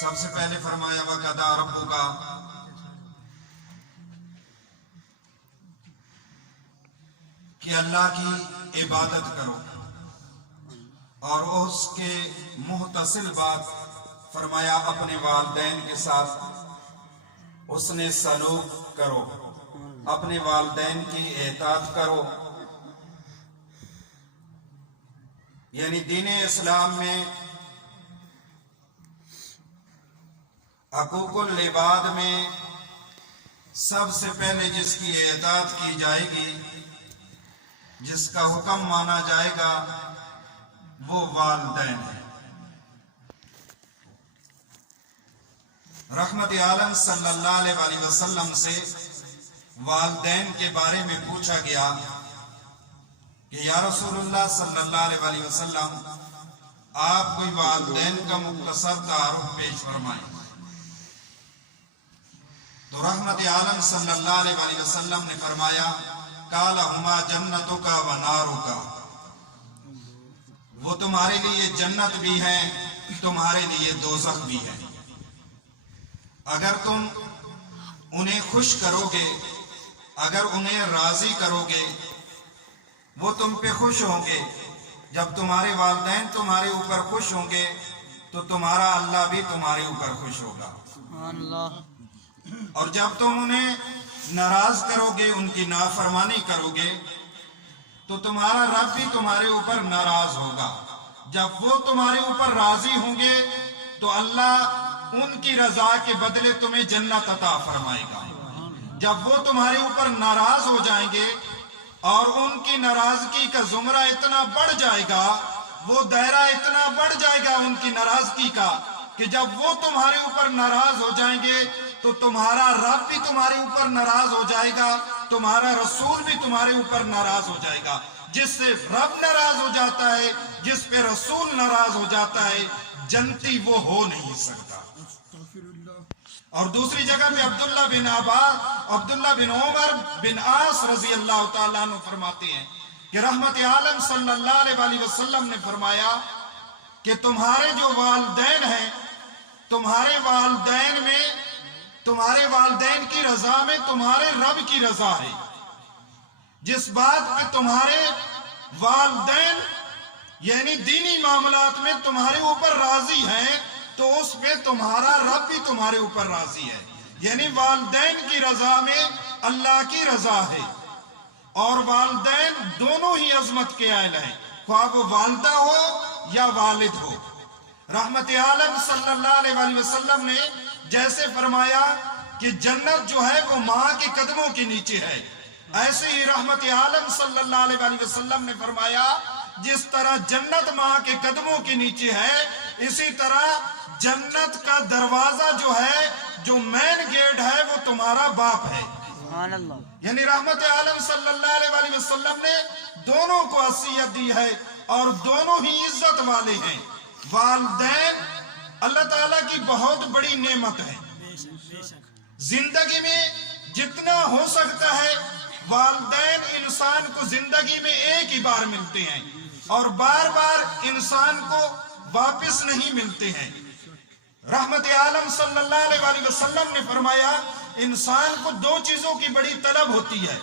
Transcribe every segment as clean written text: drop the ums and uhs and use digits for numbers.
سب سے پہلے فرمایا وَقَضَىٰ رَبُّكَ، کہ اللہ کی عبادت کرو، اور اس کے متصل بات فرمایا اپنے والدین کے ساتھ اس نے سلوک کرو، اپنے والدین کی اطاعت کرو۔ یعنی دین اسلام میں حقوق العباد میں سب سے پہلے جس کی اطاعت کی جائے گی، جس کا حکم مانا جائے گا، وہ والدین ہے۔ رحمت عالم صلی اللہ علیہ وسلم سے والدین کے بارے میں پوچھا گیا کہ یا رسول اللہ صلی اللہ علیہ وسلم، آپ کوئی والدین کا مختصر تعارف پیش فرمائیں۔ تو رحمت عالم صلی اللہ علیہ وسلم نے فرمایا قال ہما جنتک و نارک، وہ تمہارے لیے جنت بھی ہے، تمہارے لیے دوزخ بھی ہے۔ اگر تم انہیں خوش کرو گے، اگر انہیں راضی کرو گے، وہ تم پہ خوش ہوں گے۔ جب تمہارے والدین تمہارے اوپر خوش ہوں گے تو تمہارا اللہ بھی تمہارے اوپر خوش ہوگا۔ اور جب تم انہیں ناراض کرو گے، ان کی نافرمانی کرو گے، تو تمہارا رب بھی تمہارے اوپر ناراض ہوگا۔ جب وہ تمہارے اوپر راضی ہوں گے تو اللہ ان کی رضا کے بدلے تمہیں جنت عطا فرمائے گا۔ جب وہ تمہارے اوپر ناراض ہو جائیں گے اور ان کی ناراضگی کا زمرہ اتنا بڑھ جائے گا، وہ دائرہ اتنا بڑھ جائے گا ان کی ناراضگی کا، کہ جب وہ تمہارے اوپر ناراض ہو جائیں گے تو تمہارا رب بھی تمہارے اوپر ناراض ہو جائے گا، تمہارا رسول بھی تمہارے اوپر ناراض ہو جائے گا۔ جس سے رب ناراض ہو جاتا ہے، جس پہ رسول ناراض ہو جاتا ہے، جنتی وہ ہو نہیں سکتا۔ اور دوسری جگہ میں عبداللہ بن عمر بن عاص رضی اللہ تعالیٰ عنہ فرماتے ہیں کہ رحمت عالم صلی اللہ علیہ وسلم نے فرمایا کہ تمہارے جو والدین ہیں، تمہارے والدین کی رضا میں تمہارے رب کی رضا ہے۔ جس بات پہ تمہارے والدین یعنی دینی معاملات میں تمہارے اوپر راضی ہیں، تو اس پہ تمہارا رب بھی تمہارے اوپر راضی ہے۔ یعنی والدین کی رضا میں اللہ کی رضا ہے۔ اور والدین دونوں ہی عظمت کے اہل ہیں، خواہ وہ والدہ ہو یا والد ہو۔ رحمت عالم صلی اللہ علیہ وسلم نے جیسے فرمایا کہ جنت جو ہے وہ ماں کے قدموں کے نیچے ہے، ایسے ہی رحمت عالم صلی اللہ علیہ وسلم نے فرمایا جس طرح جنت ماں کے قدموں کے نیچے ہے، اسی طرح جنت کا دروازہ جو ہے، جو مین گیٹ ہے، وہ تمہارا باپ ہے۔ یعنی رحمت عالم صلی اللہ علیہ وسلم نے دونوں کو وصیت دی ہے اور دونوں ہی عزت والے ہیں۔ والدین اللہ تعالیٰ کی بہت بڑی نعمت ہے۔ زندگی میں جتنا ہو سکتا ہے والدین انسان کو زندگی میں ایک ہی بار ملتے ہیں اور بار بار انسان کو واپس نہیں ملتے ہیں۔ رحمت عالم صلی اللہ علیہ وسلم نے فرمایا انسان کو دو چیزوں کی بڑی طلب ہوتی ہے۔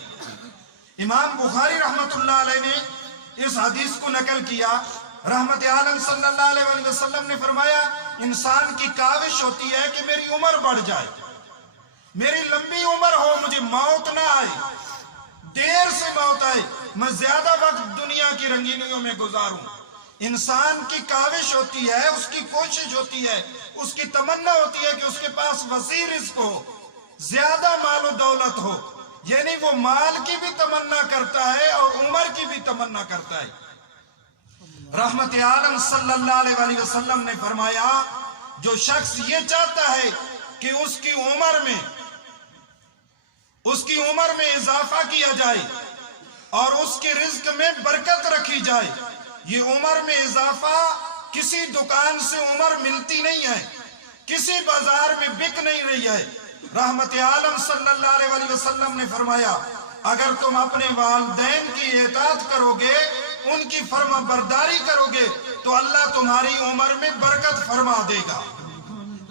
امام بخاری رحمت اللہ علیہ نے اس حدیث کو نقل کیا۔ رحمت عالم صلی اللہ علیہ وسلم نے فرمایا انسان کی کاوش ہوتی ہے کہ میری عمر بڑھ جائے، میری لمبی عمر ہو، مجھے موت نہ آئے، دیر سے موت آئے، میں زیادہ وقت دنیا کی رنگینیوں میں گزاروں۔ انسان کی کاوش ہوتی ہے، اس کی کوشش ہوتی ہے، اس کی تمنا ہوتی ہے کہ اس کے پاس وسیع رزق ہو، زیادہ مال و دولت ہو۔ یعنی وہ مال کی بھی تمنا کرتا ہے اور عمر کی بھی تمنا کرتا ہے۔ رحمت عالم صلی اللہ علیہ وسلم نے فرمایا جو شخص یہ چاہتا ہے کہ اس کی عمر میں اضافہ کیا جائے اور اس کے رزق میں برکت رکھی جائے، یہ عمر میں اضافہ کسی دکان سے عمر ملتی نہیں ہے، کسی بازار میں بک نہیں رہی ہے۔ رحمت عالم صلی اللہ علیہ وسلم نے فرمایا اگر تم اپنے والدین کی اطاعت کرو گے، ان کی فرما برداری کرو گے تو اللہ تمہاری عمر میں برکت فرما دے گا۔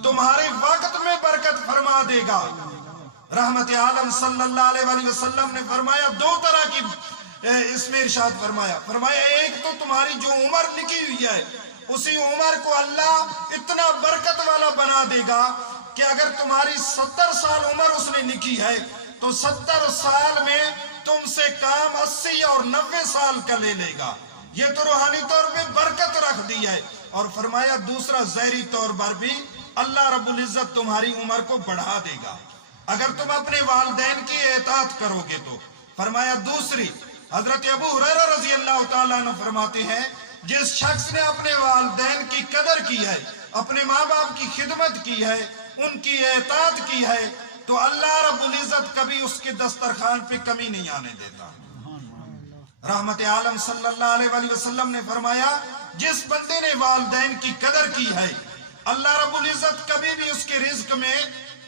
تمہارے وقت میں برکت فرما دے گا۔ رحمت عالم صلی اللہ علیہ وسلم نے فرمایا دو طرح کی اس میں ارشاد فرمایا ایک تو تمہاری جو عمر لکھی ہوئی ہے اسی عمر کو اللہ اتنا برکت والا بنا دے گا کہ اگر تمہاری 70 سال عمر اس نے لکھی ہے تو 70 سال میں تم سے کام 80 اور 90 سال کا لے لے گا۔ یہ تو روحانی طور پہ برکت رکھ دی ہے۔ اور فرمایا دوسرا ظاہری طور پر بھی اللہ رب العزت تمہاری عمر کو بڑھا دے گا اگر تم اپنے والدین کی اطاعت کرو گے تو۔ فرمایا دوسری، حضرت ابو ہریرہ رضی اللہ تعالیٰ عنہ فرماتے ہیں جس شخص نے اپنے والدین کی قدر کی ہے، اپنے ماں باپ کی خدمت کی ہے، ان کی اطاعت کی ہے تو اللہ رب العزت کبھی اس کے دسترخوان پہ کمی نہیں آنے دیتا۔ رحمت عالم صلی اللہ علیہ وسلم نے فرمایا جس بندے نے والدین کی قدر کی ہے اللہ رب العزت کبھی بھی اس کے رزق میں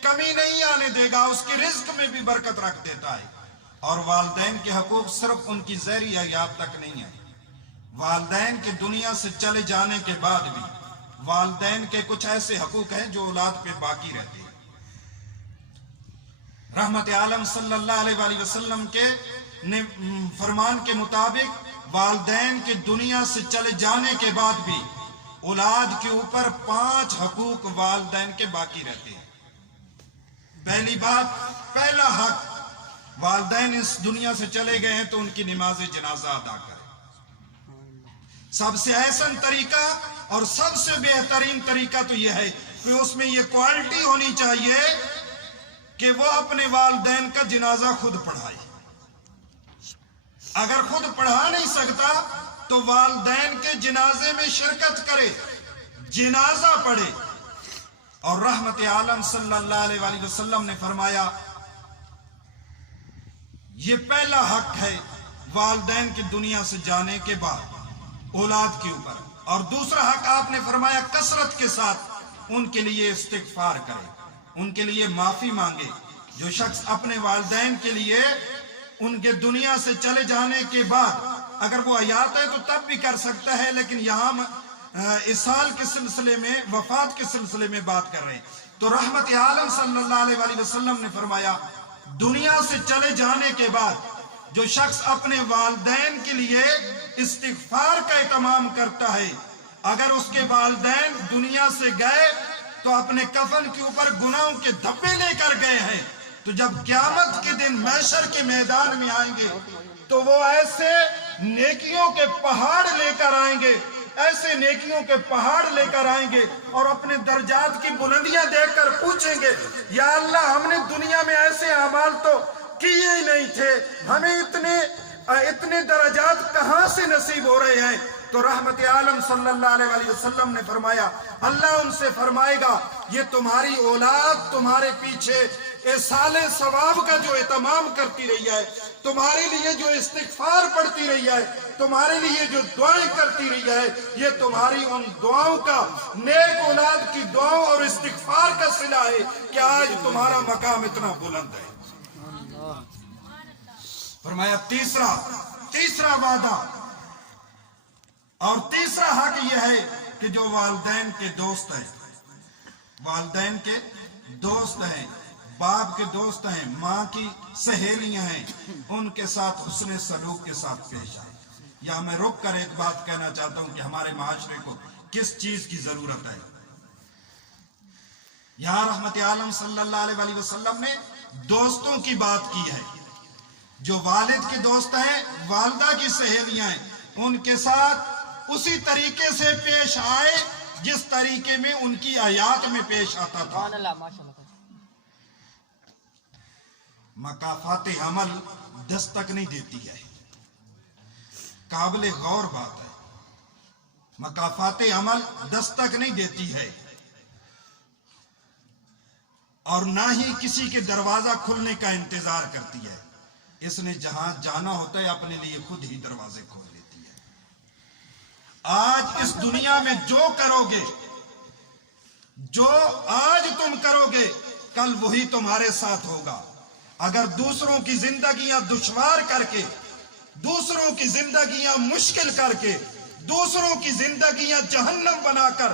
کمی نہیں آنے دے گا، اس کے رزق میں بھی برکت رکھ دیتا ہے۔ اور والدین کے حقوق صرف ان کی ظاہری حیات تک نہیں ہے، والدین کے دنیا سے چلے جانے کے بعد بھی والدین کے کچھ ایسے حقوق ہیں جو اولاد پہ باقی رہتے ہیں۔ رحمت عالم صلی اللہ علیہ وسلم کے فرمان کے مطابق والدین کے دنیا سے چلے جانے کے بعد بھی اولاد کے اوپر 5 حقوق والدین کے باقی رہتے ہیں۔ پہلی بات، پہلا حق، والدین اس دنیا سے چلے گئے ہیں تو ان کی نماز جنازہ ادا کریں۔ سب سے احسن طریقہ اور سب سے بہترین طریقہ تو یہ ہے کہ اس میں یہ کوالٹی ہونی چاہیے کہ وہ اپنے والدین کا جنازہ خود پڑھائے۔ اگر خود پڑھا نہیں سکتا تو والدین کے جنازے میں شرکت کرے، جنازہ پڑھے۔ اور رحمت عالم صلی اللہ علیہ وسلم نے فرمایا یہ پہلا حق ہے والدین کی دنیا سے جانے کے بعد اولاد کے اوپر۔ اور دوسرا حق آپ نے فرمایا کثرت کے ساتھ ان کے لیے استغفار کرے، ان کے لیے معافی مانگے۔ جو شخص اپنے والدین کے لیے ان کے دنیا سے چلے جانے کے بعد اگر وہ حیات ہے تو تب بھی کر سکتا ہے، لیکن یہاں اسال کے سلسلے میں، وفات کے سلسلے میں بات کر رہے ہیں۔ تو رحمت عالم صلی اللہ علیہ وسلم نے فرمایا دنیا سے چلے جانے کے بعد جو شخص اپنے والدین کے لیے استغفار کا اہتمام کرتا ہے، اگر اس کے والدین دنیا سے گئے تو اپنے کفن کے اوپر گناہوں کے دھبے لے کر گئے ہیں، تو جب قیامت کے دن محشر کے میدان میں آئیں گے تو وہ ایسے نیکیوں کے پہاڑ لے کر آئیں گے، ایسے نیکیوں کے پہاڑ لے کر آئیں گے اور اپنے درجات کی بلندیاں دیکھ کر پوچھیں گے یا اللہ ہم نے دنیا میں ایسے اعمال تو کیے ہی نہیں تھے، ہمیں اتنے درجات کہاں سے نصیب ہو رہے ہیں؟ تو رحمت عالم صلی اللہ علیہ وسلم نے فرمایا اللہ ان سے فرمائے گا یہ تمہاری اولاد تمہارے پیچھے ایصال ثواب کا جو اہتمام کرتی رہی ہے، تمہارے لیے جو استغفار پڑھتی رہی ہے، تمہارے لیے جو دعائیں کرتی رہی ہے، یہ تمہاری ان دعاؤں کا، نیک اولاد کی دعاؤں اور استغفار کا صلہ ہے کہ آج تمہارا مقام اتنا بلند ہے۔ فرمایا تیسرا وعدہ اور تیسرا حق یہ ہے کہ جو والدین کے دوست ہیں، والدین کے دوست ہیں، باپ کے دوست ہیں، ماں کی سہیلیاں ہیں، ان کے ساتھ حسن سلوک کے ساتھ پیش آئے۔ یا میں رک کر ایک بات کہنا چاہتا ہوں کہ ہمارے معاشرے کو کس چیز کی ضرورت ہے۔ یہاں رحمت عالم صلی اللہ علیہ وسلم نے دوستوں کی بات کی ہے۔ جو والد کے دوست ہیں، والدہ کی سہیلیاں ہیں، ان کے ساتھ اسی طریقے سے پیش آئے جس طریقے میں ان کی حیات میں پیش آتا تھا۔ مکافات عمل دستک نہیں دیتی ہے، قابل غور بات ہے، مکافات عمل دستک نہیں دیتی ہے اور نہ ہی کسی کے دروازہ کھلنے کا انتظار کرتی ہے۔ اس نے جہاں جانا ہوتا ہے اپنے لیے خود ہی دروازے کھول لیتی ہے۔ آج اس دنیا میں جو کرو گے، جو آج تم کرو گے کل وہی تمہارے ساتھ ہوگا۔ اگر دوسروں کی زندگیاں دشوار کر کے، دوسروں کی زندگیاں مشکل کر کے، دوسروں کی زندگیاں جہنم بنا کر